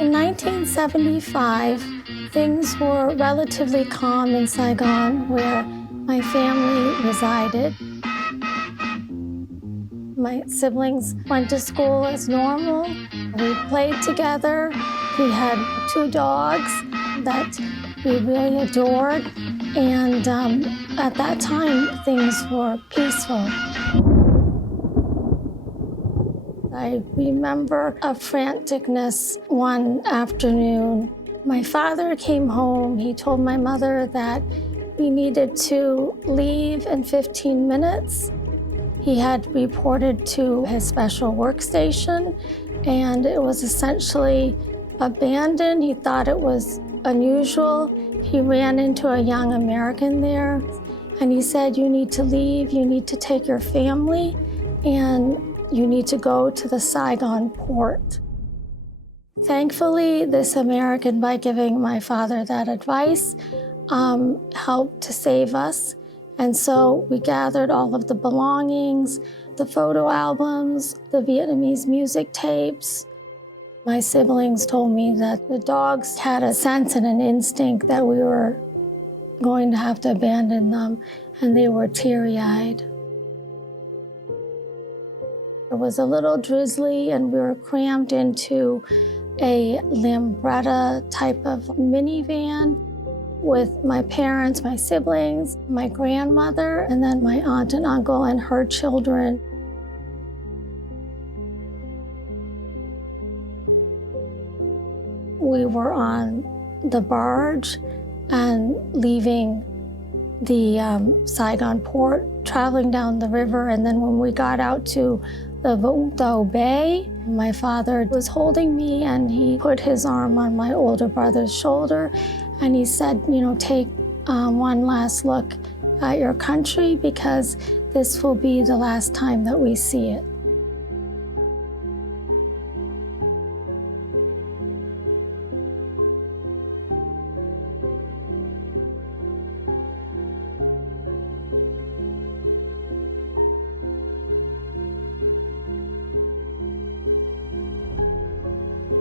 In 1975, things were relatively calm in Saigon, where my family resided. My siblings went to school as normal. We played together. We had 2 dogs that we really adored. And at that time, things were peaceful. I remember a franticness one afternoon. My father came home. He told my mother that we needed to leave in 15 minutes. He had reported to his special workstation, and it was essentially abandoned. He thought it was unusual. He ran into a young American there, and he said, "You need to leave, you need to take your family, and you need to go to the Saigon port." Thankfully, this American, by giving my father that advice, helped to save us. And so we gathered all of the belongings, the photo albums, the Vietnamese music tapes. My siblings told me that the dogs had a sense and an instinct that we were going to have to abandon them, and they were teary-eyed. It was a little drizzly, and we were crammed into a Lambretta type of minivan with my parents, my siblings, my grandmother, and then my aunt and uncle and her children. We were on the barge and leaving the Saigon port, traveling down the river, and then when we got out to the Vũng Tàu Bay, my father was holding me and he put his arm on my older brother's shoulder and he said, take one last look at your country because this will be the last time that we see it.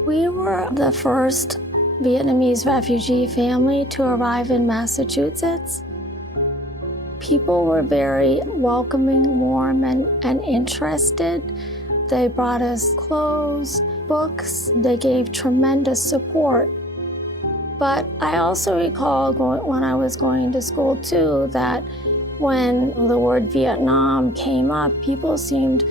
We were the first Vietnamese refugee family to arrive in Massachusetts. People were very welcoming, warm, and interested. They brought us clothes, books. They gave tremendous support. But I also recall when I was going to school too, that when the word Vietnam came up, people seemed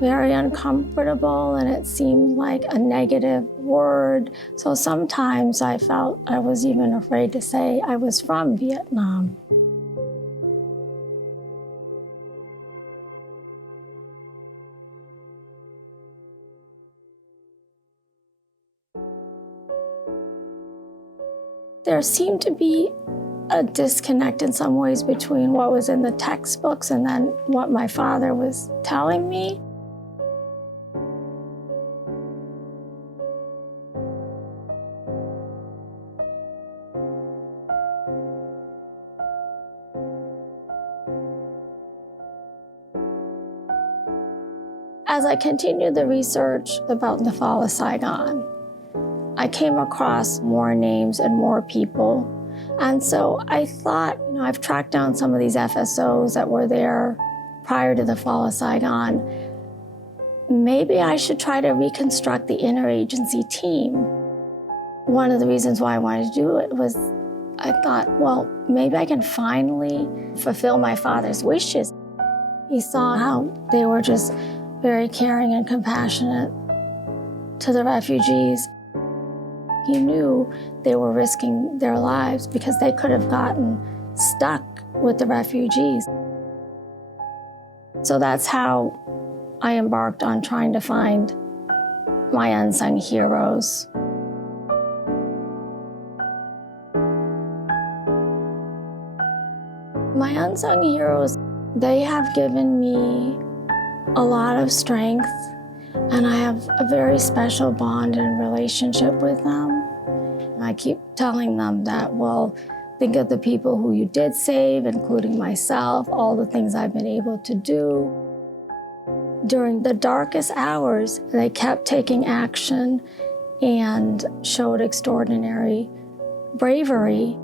very uncomfortable and it seemed like a negative word. So sometimes I felt I was even afraid to say I was from Vietnam. There seemed to be a disconnect in some ways between what was in the textbooks and then what my father was telling me. As I continued the research about the fall of Saigon, I came across more names and more people. And so I thought, I've tracked down some of these FSOs that were there prior to the fall of Saigon. Maybe I should try to reconstruct the interagency team. One of the reasons why I wanted to do it was I thought, well, maybe I can finally fulfill my father's wishes. He saw how they were just very caring and compassionate to the refugees. He knew they were risking their lives because they could have gotten stuck with the refugees. So that's how I embarked on trying to find my unsung heroes. My unsung heroes, they have given me a lot of strength, and I have a very special bond and relationship with them. And I keep telling them that, well, think of the people who you did save, including myself, all the things I've been able to do. During the darkest hours, they kept taking action and showed extraordinary bravery.